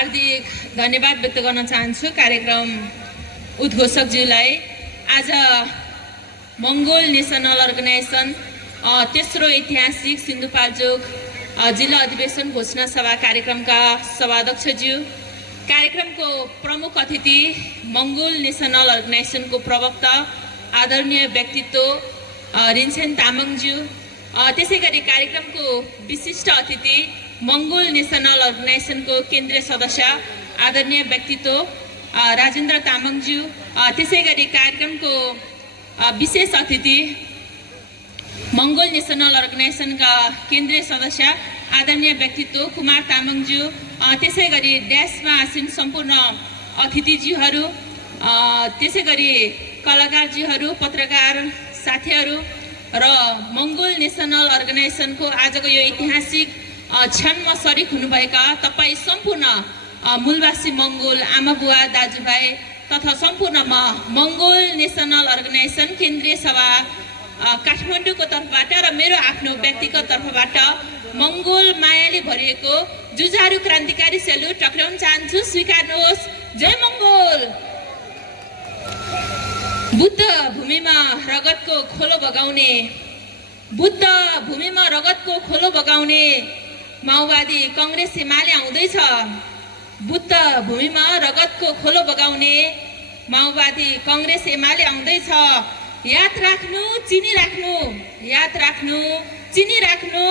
हार्दिक धन्यवाद व्यक्त गर्न चाहन्छु कार्यक्रम उद्घोषकज्यूलाई। आज मङ्गोल नेसनल अर्गनाइजेसन तेस्रो ऐतिहासिक सिन्धुपाल्चोक जिल्ला अधिवेशन घोषणा सभा कार्यक्रमका सभाध्यक्षज्यू, कार्यक्रमको प्रमुख अतिथि मङ्गोल नेसनल अर्गनाइजेसनको प्रवक्ता आदरणीय व्यक्तित्व रिन्छेन तामाङज्यू, त्यसै गरी कार्यक्रमको विशिष्ट अतिथि मङ्गोल नेसनल अर्गनाइजेसनको केन्द्रीय सदस्य आदरणीय व्यक्तित्व राजेन्द्र तामाङज्यू, त्यसै गरी कार्यक्रमको विशेष अतिथि मङ्गोल नेसनल अर्गनाइजेसनका केन्द्रीय सदस्य आदरणीय व्यक्तित्व कुमार तामाङज्यू, त्यसै गरी ड्यासमा आसीन सम्पूर्ण अतिथिज्यूहरू, त्यसै गरी कलाकारज्यूहरू, पत्रकार साथीहरू र मङ्गोल नेसनल अर्गनाइजेसनको आजको यो ऐतिहासिक क्षणमा सरिक हुनुभएका तपाईँ सम्पूर्ण मूलवासी मङ्गोल आमाबुवा दाजुभाइ तथा सम्पूर्ण मङ्गोल नेसनल अर्गनाइजेसन केन्द्रीय सभा काठमाडौँको तर्फबाट र मेरो आफ्नो व्यक्तिगत तर्फबाट मङ्गोल मायाले भरिएको जुझारु क्रान्तिकारी सेल्युट टक्राउन चाहन्छु। स्वीकार्नुहोस्। जय मङ्गोल। बुद्ध भूमिमा रगतको खोलो बगाउने, बुद्ध भूमिमा रगतको खोलो बगाउने माओवादी काङ्ग्रेस एमाले आउँदैछ। बुद्ध भूमिमा रगतको खोलो बगाउने माओवादी काङ्ग्रेस एमाले आउँदैछ। याद राख्नु, चिनी राख्नु, याद राख्नु, चिनी राख्नु,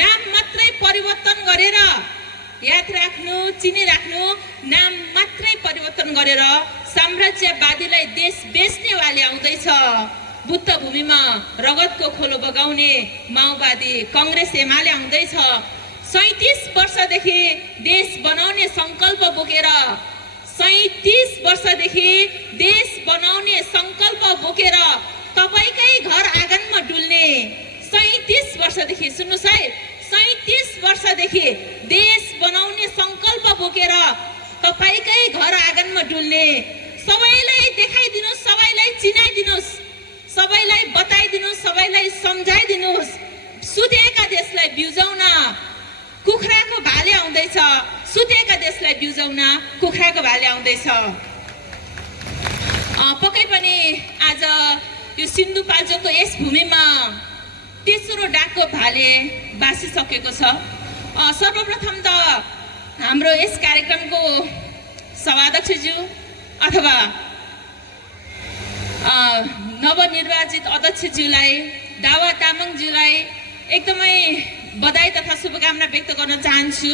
नाम मात्रै परिवर्तन गरेर, याद राख्नु, चिनी राख्नु, नाम मात्रै परिवर्तन गरेर साम्राज्यवादीलाई देश बेच्नेवाले आउँदैछ। बुद्ध भूमिमा रगतको खोलो बगाउने माओवादी काङ्ग्रेस एमाले आउँदैछ। 37 वर्षदेखि देश बनाउने सङ्कल्प बोकेर, 37 वर्षदेखि देश बनाउने सङ्कल्प बोकेर तपाईँकै घर आँगनमा डुल्ने, 37 वर्षदेखि, सुन्नुहोस् है, 37 वर्षदेखि देश बनाउने सङ्कल्प बोकेर तपाईँकै घर आँगनमा डुल्ने, सबैलाई देखाइदिनुहोस्, सबैलाई चिनाइदिनुहोस्, सबैलाई बताइदिनुहोस्, सबैलाई सम्झाइदिनुहोस्। सुतेका देशलाई बिउजाउन कुखुराको भाले आउँदैछ, सुतेका देशलाई बिउजाउन कुखुराको भाले आउँदैछ। पक्कै पनि आज यो सिन्धुपाल्चोकको यस भूमिमा तेस्रो डाकको भाले बासिसकेको छ। सर्वप्रथम त हाम्रो यस कार्यक्रमको सभाध्यक्षज्यू अथवा नवनिर्वाचित अध्यक्षज्यूलाई, दावा तामाङज्यूलाई एकदमै बधाई तथा शुभकामना व्यक्त गर्न चाहन्छु।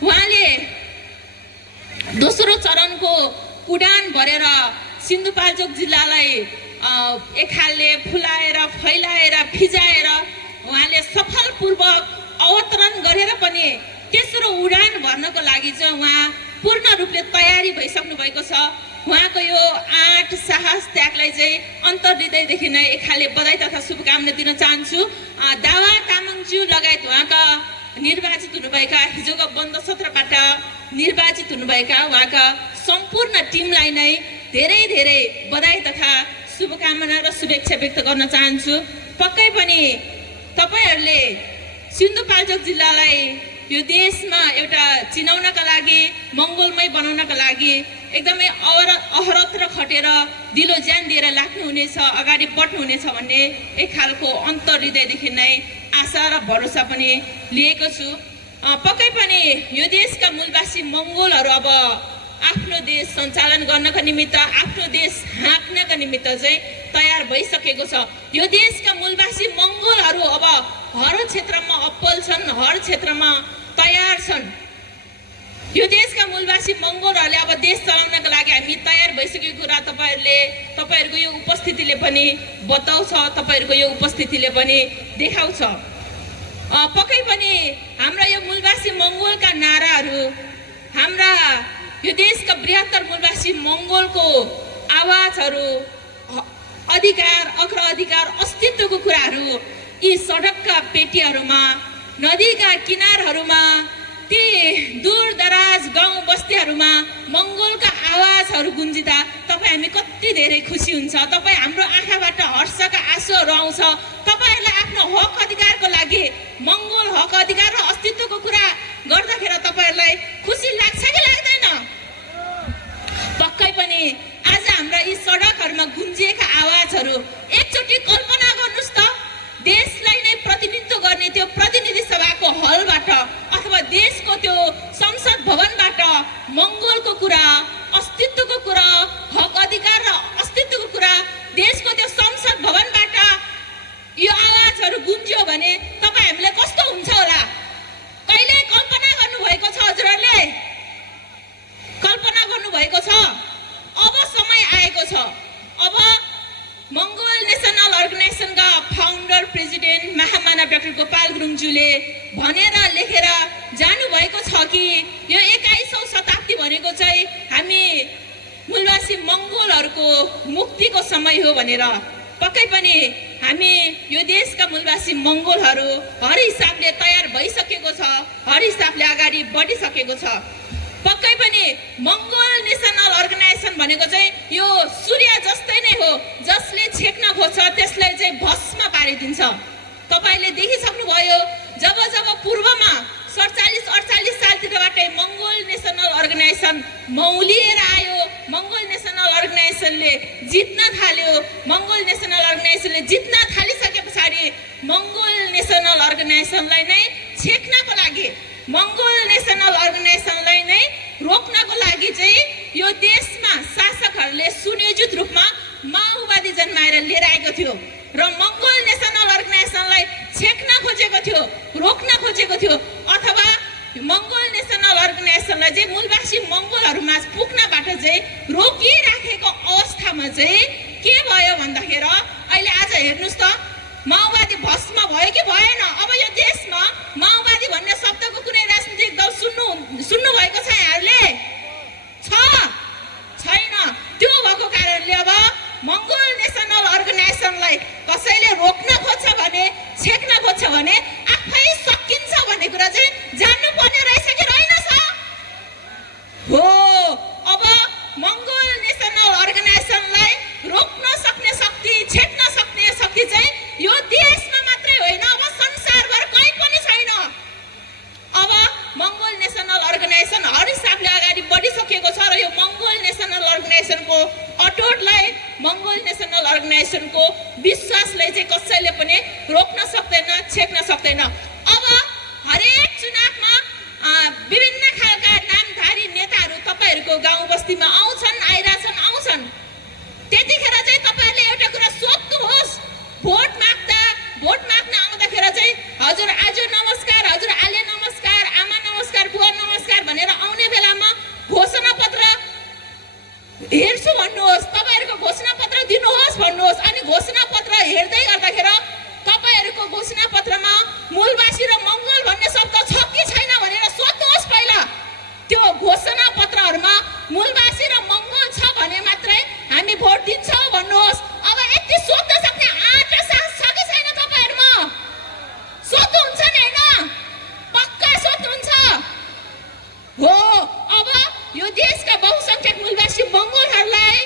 उहाँले दोस्रो चरणको उडान भरेर सिन्धुपाल्चोक जिल्लालाई एक खालले फुलाएर, फैलाएर, फिजाएर उहाँले सफलपूर्वक अवतरण गरेर पनि तेस्रो उडान भर्नको लागि चाहिँ उहाँ पूर्ण रूपले तयारी भइसक्नु भएको छ। उहाँको यो आँट, साहस, त्यागलाई चाहिँ अन्तर्हृदयदेखि नै एक खाले बधाई तथा शुभकामना दिन चाहन्छु। दावा तामाङज्यू लगायत उहाँका निर्वाचित हुनुभएका, हिजोको बन्द सत्रबाट निर्वाचित हुनुभएका उहाँका सम्पूर्ण टिमलाई नै धेरै धेरै बधाई तथा शुभकामना र शुभेच्छा व्यक्त गर्न चाहन्छु। पक्कै पनि तपाईँहरूले सिन्धुपाल्चोक जिल्लालाई यो देशमा एउटा चिनाउनका लागि, मङ्गोलमै बनाउनका लागि एकदमै अहरत्र खटेर दिलो ज्यान दिएर लाग्नुहुनेछ, अगाडि बढ्नुहुनेछ भन्ने एक खालको अन्तर्हृदयदेखि नै आशा र भरोसा पनि लिएको छु। पक्कै पनि यो देशका मूलवासी मङ्गोलहरू अब आफ्नो देश सञ्चालन गर्नका निमित्त, आफ्नो देश हाँक्नका निमित्त चाहिँ तयार भइसकेको छ। यो देशका मूलवासी मङ्गोलहरू अब हर क्षेत्रमा अब्बल छन्, हर क्षेत्रमा तयार छन्। यो देशका मूलवासी मङ्गोलहरूले अब देश चलाउनका लागि हामी तयार भइसकेको कुरा तपाईँहरूको यो उपस्थितिले पनि बताउँछ, तपाईँहरूको यो उपस्थितिले पनि देखाउँछ। पक्कै पनि हाम्रा यो मूलवासी मङ्गोलका नाराहरू, हाम्रा यो देशका बृहत्तर मूलवासी मङ्गोलको आवाजहरू, अधिकार, अग्राधिकार, अस्तित्वको कुराहरू यी सडकका पेटीहरूमा, नदीका किनारहरूमा, ती दूर दराज गाउँ बस्तीहरूमा मङ्गोलका आवाजहरू गुन्जिँदा तपाईँ हामी कति धेरै खुसी हुन्छ। तपाईँ हाम्रो आँखाबाट हर्षका आँसुहरू आउँछ। तपाईँहरूलाई आफ्नो हक अधिकारको लागि, मङ्गोल हक अधिकार र अस्तित्वको कुरा गर्दाखेरि तपाईँहरूलाई खुसी लाग्छ कि लाग्दैन? मंगोलको कुरा, अस्तित्वको कुरा, हक अधिकार र अस्तित्वको कुरा देशको त्यो संसद भवनबाट यो आवाजहरू गुन्ज्यो भने तपाई हामीले कस्तो हुन्छ होला? कहिले कल्पना गर्नुभएको छ हजुरहरूले? कल्पना गर्नुभएको छ? अब समय आएको छ। अब मंगोल नेशनल अर्गनाइजेसनका फाउन्डर प्रेसिडेन्ट महामानव डाक्टर गोपाल गुरुङज्यूले भनेर लेखेर जानुभएको छ कि यो 21औं शताब्दी भनेको चाहिँ हामी मूलवासी मंगोलहरूको मुक्तिको समय हो भनेर। पक्कै पनि हामी यो देशका मूलवासी मंगोलहरू हर हिसाबले तयार भइसकेको छ, हर हिसाबले अगाडि बढिसकेको छ। पक्कै पनि मंगोल नेशनल अर्गनाइजेसन भनेको चाहिँ यो सूर्य जस्तै नै हो, जसले छेक्न खोज्छ त्यसलाई चाहिँ भस्म पारिदिन्छ। तपाईले देखिसक्नुभयो जब जब पूर्वमा 47-48 सालतिरबाटै मंगोल नेशनल अर्गनाइजेसन मौलिएर आयो, मंगोल नेशनल अर्गनाइजेसनले जित्न थाल्यो। मंगोल नेशनल अर्गनाइजेसनले जित्न थालिसके पछाडि मंगोल नेशनल अर्गनाइजेसनलाई नै छेक्नको लागि, मंगोल नेशनल अर्गनाइजेसनलाई नै रोक्नको लागि चाहिँ यो देशमा शासकहरूले सुनियोजित रूपमा माओवादी जन्माएर लिएर आएको थियो र मंगोल नेशनल अर्गनाइजेसनलाई छेक्न खोजेको थियो, रोक्न खोजेको थियो। अथवा मंगोल नेशनल अर्गनाइजेसनलाई चाहिँ मूलवासी मंगोलहरुमा पुग्नबाट चाहिँ रोकिराखेको अवस्थामा चाहिँ के भयो भन्दाखेरि अहिले आज हेर्नुस् त माओवादी भस्म भयो कि भएन? अब यो देशमा माओवादी भन्ने शब्दको कुनै राजनीतिक दल सुन्नु भएको छ यहाँहरूले? छैन। त्यो भएको कारणले अब मंगोल नेशनल अर्गनाइजेसनलाई कसैले रोक्न खोज्छ भने, छेक्न खोज्छ भने आफै सकिन्छ भन्ने कुरा चाहिँ जान्नु पर्ने रहेछ कि रहेन? हो। अब मंगोल नेशनल अर्गनाइजेसनलाई रोक्न सक्ने शक्ति, छेक्न सक्ने शक्ति चाहिँ यो देशमा मात्रै होइन, अब संसारभर कहीँ पनि छैन। अब मंगोल नेशनल अर्गनाइजेसन हर हिसाबले अगाडि बढिसकेको छ र यो मंगोल नेशनल अर्गनाइजेसनको अटोटलाई, मंगोल नेशनल अर्गनाइजेसनको विश्वासलाई चाहिँ कसैले पनि रोक्न सक्दैन, छेक्न सक्दैन। अब हरेक चुनावमा विभिन्न खालका नामधारी नेताहरू तपाईहरुको गाउँ बस्तीमा आउँछन्। त्यतिखेर चाहिँ तपाईहरुले एउटा कुरा सोध्नुहोस्, भोट माग्न आउँदाखेरि चाहिँ हजुर आज नमस्कार, हजुर आले नमस्कार, आमा नमस्कार, बुवा नमस्कार भनेर आउने बेलामा घोषणा पत्र हेर्छु भन्नुहोस्, तपाईहरुको घोषणा पत्र दिनुहोस् भन्नुहोस्। अनि घोषणा पत्र हेर्दै गर्दाखेरि तपाईहरुको घोषणा पत्रमा मूलवासी र मंगोल भन्ने शब्द छ कि छैन भनेर सोध्नुहोस् पहिला। त्यो घोषणा पत्रहरुमा मूलवासी र मंगोल छ भने मात्रै हामी भोट दिन्छौं भन्नुहोस्। अब यति सोध्न सक्ने आँट र साहस छ कि छैन तपाईहरुमा? सोध्नुहुन्छ नि हैन? पक्का सोध्नुहुन्छ? हो। अब यो देशका बहुसंख्यक मूलवासी मंगोलहरुलाई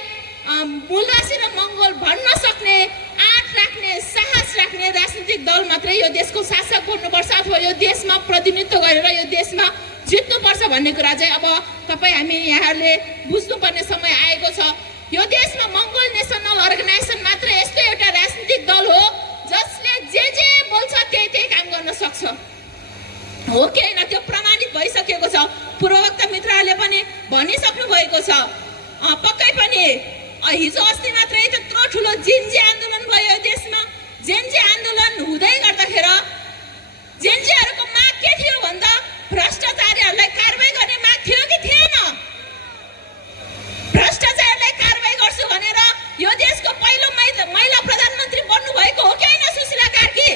मूलवासी र मंगोल भन्न सक्ने आँट राख्ने, साहस राख्ने राजनीतिक दल मात्रै यो देशको शासक बन्नुपर्छ अथवा यो देशमा प्रतिनिधित्व गरेर यो देशमा जित्नुपर्छ भन्ने कुरा चाहिँ अब हामी यहाँहरूले बुझ्नुपर्ने समय आएको छ। यो देशमा मंगोल नेशनल अर्गनाइजेसन मात्र यस्तो एउटा राजनीतिक दल हो जसले जे बोल्छ त्यही काम गर्न सक्छ। हो कि हैन? त्यो प्रमाणित भइसकेको छ। पूर्ववक्ता मित्रहरूले पनि भनिसक्नु भएको छ। पक्कै पनि हिजो अस्ति मात्रै त्यत्रो ठुलो जेन्जी आन्दोलन भयो देशमा। जेन्जी आन्दोलन हुँदै गर्दाखेरि जेन्जीहरूको माग के थियो भन्दा भ्रष्टाचारीहरूलाई कारबाही गर्ने माग थियो कि थिएन? भ्रष्टाचारीलाई कारबाही गर्छु भनेर यो देशको पहिलो महिला प्रधानमन्त्री बन्नु भएको हो कि हैन सुशीला कार्की?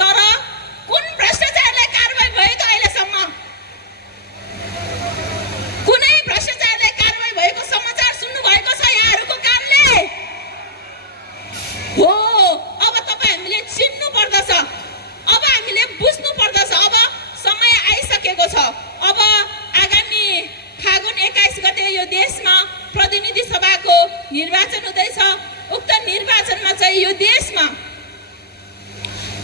तर कुन भ्रष्टाचारीलाई कारबाही भयो त अहिलेसम्म? कुनै भ्रष्टाचारीलाई कारबाही भएको समाचार सुन्नु भएको छ यहाँहरूको कानले? हो। अब हामीले चिन्नु पर्दछ, अब हामीले बुझ्नु पर्दछ। अब समय आइसकेको छ। अब आगामी फागुन 21 गते यो देशमा प्रतिनिधि सभाको निर्वाचन हुँदैछ। उक्त निर्वाचनमा चाहिँ यो देशमा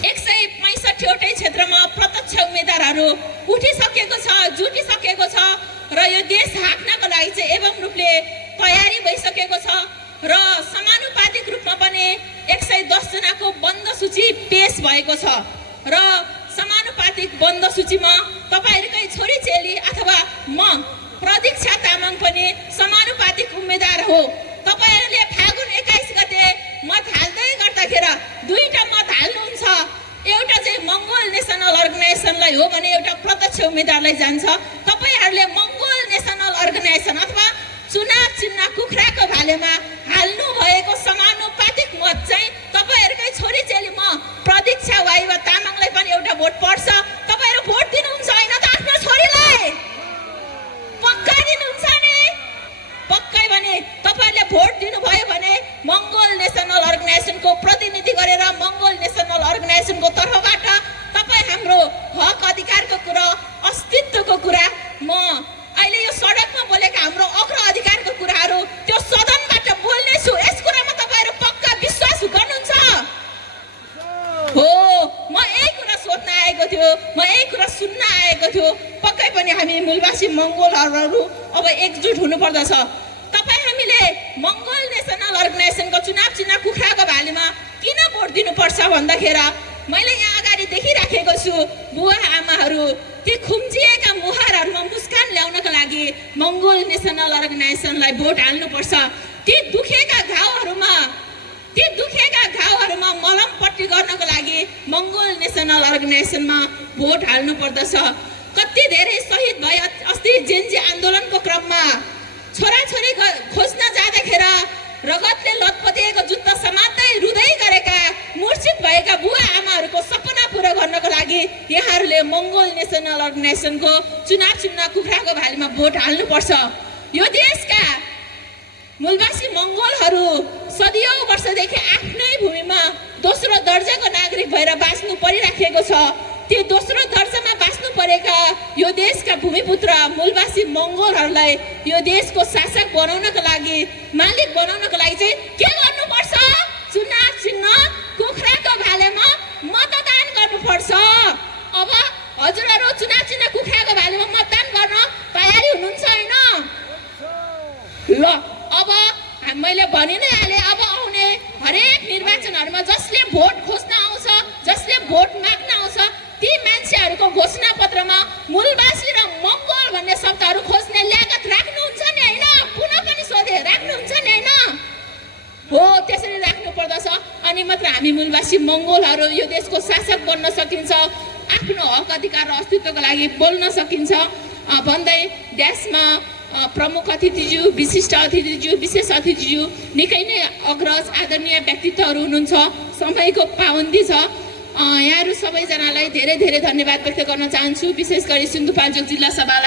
165 वटै क्षेत्रमा प्रत्यक्ष उम्मेदवारहरू उठिसकेको छ, जुटिसकेको छ र यो देश हाँक्नको लागि चाहिँ एवं रूपले तयारी भइसकेको छ र समानुपातिक रूपमा पनि 110 जनाको बन्द सूची पेश भएको छ र समानुपातिक बन्द सूचीमा तपाईहरुकै छोरी चेली अथवा म उम्मेदवारलाई जान्छ। तपाईहरूले मङ्गोल नेसनल अर्गनाइजेसन अथवा चुनाव चिन्ह कुखुराको भालेमा हाल्नु भएको समानुपातिक मत चाहिँ तपाईहरूकै छोरी चेली म प्रतीक्षा वाइवा तामाङलाई पनि एउटा भोट पर्छ। तपाईहरू भोट दिनुहुन्छ हैन त आफ्नो छोरीलाई? पक्का दिनुहुन्छ नि? पक्कै भने तपाईहरूले भोट दिनुभयो भने मङ्गोल नेसनल अर्गनाइजेसनको प्रतिनिधि गरेर मङ्गोल नेसनल अर्गनाइजेसनको तर्फबाट तपाईँ हाम्रो हक अधिकारको कुरा अस्तित्वको कुरा म अहिले यो सडकमा बोलेका हाम्रो अग्र अधिकारको कुराहरू त्यो सदनबाट बोल्नेछु। यस कुरामा तपाईहरू पक्का विश्वास गर्नुहुन्छ? हो, म यही कुरा सोध्न आएको थियो, म यही कुरा सुन्न आएको थियो। पक्कै पनि हामी मूलवासी मङ्गोलहरू अब एकजुट हुनुपर्दछ। तपाईँ हामीले मङ्गोल नेसनल अर्गनाइजेसनको चुनाव चिन्ह कुखुराको भालेमा किन भोट दिनुपर्छ भन्दाखेरि मैले यहाँ अगाडि देखिराखेको छु बुवा आमाहरू ती खुम्चिएका मुहारहरूमा मुस्कान ल्याउनको लागि मङ्गोल नेसनल अर्गनाइजेसनलाई भोट हाल्नुपर्छ। ती दुखेका घाउहरूमा मलमपट्टि गर्नको लागि मङ्गोल नेसनल अर्गनाइजेसनमा भोट हाल्नु पर्दछ। कति धेरै शहीद भए अस्ति जेन्जी आन्दोलनको क्रममा छोराछोरी खोज्न जाँदाखेरि रगतले लतपतिएको जुत्ता समात्दै रुँदै गरेका मूर्छित भएका बुवा आमाहरूको सपना पूरा गर्नको लागि यहाँहरूले मङ्गोल नेसनल अर्गनाइजेसनको चुनाव चिन्ह कुखुराको भालेमा भोट हाल्नुपर्छ। यो देशका मूलवासी मङ्गोलहरू सदियौं वर्षदेखि आफ्नै भूमिमा दोस्रो दर्जाको नागरिक भएर बाँच्नु परिराखेको छ। त्यो दोस्रो दर्जामा बाँच्नु परेका यो देशका भूमिपुत्र मूलवासी मङ्गोलहरूलाई यो देशको शासक बनाउनको लागि मालिक बनाउनको लागि चाहिँ के गर्नुपर्छ? चुनाव चिन्ह कुखुराको भालेमा मतदान गर्नुपर्छ। अब हजुरहरू चुनाव चिन्ह कुखुराको भालेमा मतदान गर्न तयारी हुनुहुन्छ हैन? ल अब मैले भनि नै हाले, अब आउने हरेक निर्वाचनहरूमा जसले भोट खोज्न आउँछ, जसले भोट माग्न आउँछ, ती मान्छेहरूको घोषणा पत्रमा मूलवासी र मङ्गोल भन्ने शब्दहरू खोज्ने ल्यागत राख्नुहुन्छ नि हैन? पुनः पनि सोधे, राख्नुहुन्छ नि हैन? हो, त्यसरी राख्नु पर्दछ। अनि मात्र हामी मूलवासी मङ्गोलहरू यो देशको शासक बन्न सकिन्छ, आफ्नो हक अधिकार र अस्तित्वको लागि बोल्न सकिन्छ भन्दै देशमा प्रमुख अतिथिज्यू, विशिष्ट अतिथिज्यू, विशेष अतिथिज्यू निकै नै अग्रज आदरणीय व्यक्तित्वहरू हुनुहुन्छ। समयको पाबन्दी छ। यहाँहरू सबैजनालाई धेरै धेरै धन्यवाद व्यक्त गर्न चाहन्छु, विशेष गरी सिन्धुपाल्चोक जिल्ला सभालाई।